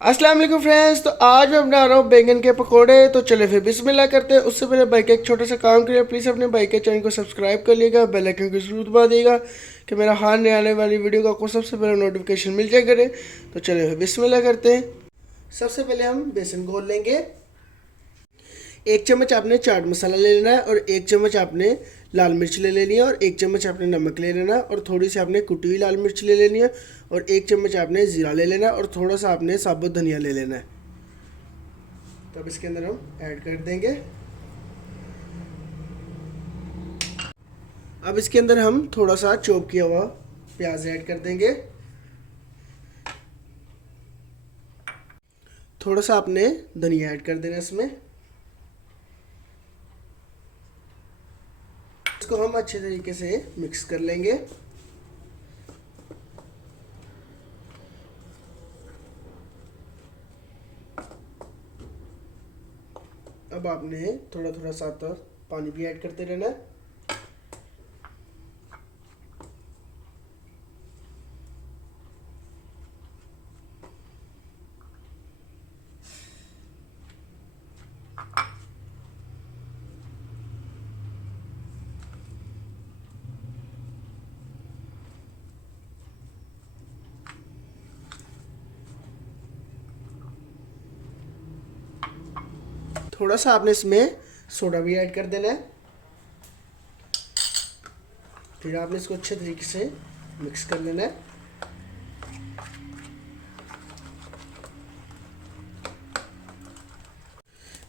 अस्सलाम वालेकुम फ्रेंड्स। तो आज मैं बना रहा हूँ बैंगन के पकोड़े। तो चले फिर बिस्मिल्लाह करते हैं। उससे पहले भाई का एक छोटा सा काम करिए, प्लीज़ अपने भाई के चैनल को सब्सक्राइब कर लिएगा, बेल आइकन को जरूर दबा देगा कि मेरा हार आने वाली वीडियो का आपको सबसे पहले नोटिफिकेशन मिल जाए करे। तो चले फिर बिस्मिल्लाह करते हैं। सबसे पहले हम बेसन घोल लेंगे। 1 चम्मच आपने चाट मसाला ले लेना है और 1 चम्मच आपने लाल मिर्च ले लेनी है और 1 चम्मच आपने नमक ले लेना है और थोड़ी सी आपने कुटी हुई लाल मिर्च ले लेनी है और 1 चम्मच आपने ज़ीरा ले लेना है और थोड़ा सा आपने साबुत धनिया ले लेना है। तो अब इसके अंदर हम ऐड कर देंगे। अब इसके अंदर हम थोड़ा सा चॉप किया हुआ प्याज ऐड कर देंगे। थोड़ा सा आपने धनिया ऐड कर देना इसमें। इसको हम अच्छे तरीके से मिक्स कर लेंगे। अब आपने थोड़ा थोड़ा सा पानी भी ऐड करते रहना है। थोड़ा सा आपने इसमें सोडा भी ऐड कर देना है। फिर आपने इसको अच्छे तरीके से मिक्स कर लेना है।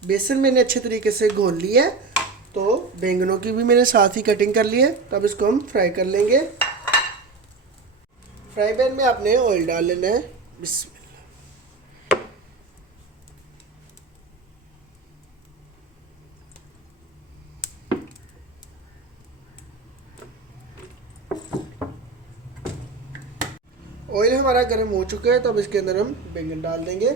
बेसन मैंने अच्छे तरीके से घोल लिया है। तो बैंगनों की भी मैंने साथ ही कटिंग कर ली है। तो अब इसको हम फ्राई कर लेंगे। फ्राई पैन में आपने ऑयल डाल लेना है। बिस्मिल्लाह। ऑयल हमारा गर्म हो चुका है। तो अब इसके अंदर हम बैंगन डाल देंगे।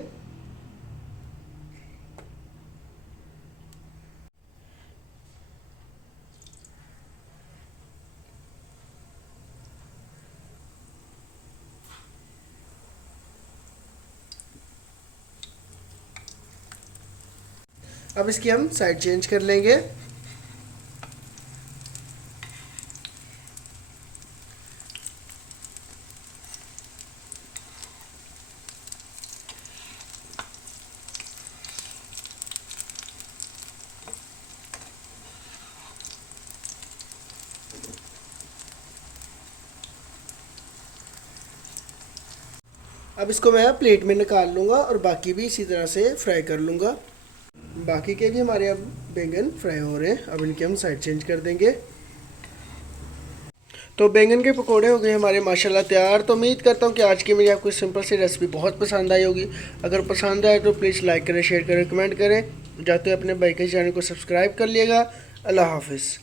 अब इसकी हम साइड चेंज कर लेंगे। अब इसको मैं प्लेट में निकाल लूँगा और बाकी भी इसी तरह से फ्राई कर लूँगा। बाकी के भी हमारे अब बैंगन फ्राई हो रहे हैं। अब इनके हम साइड चेंज कर देंगे। तो बैंगन के पकोड़े हो गए हमारे माशाल्लाह तैयार। तो उम्मीद करता हूँ कि आज की मेरी आपको सिंपल सी रेसिपी बहुत पसंद आई होगी। अगर पसंद आए तो प्लीज़ लाइक करें, शेयर करें, कमेंट करें। जाते हुए अपने भाई के चैनल को सब्सक्राइब कर लिएगा। अल्लाह हाफिज़।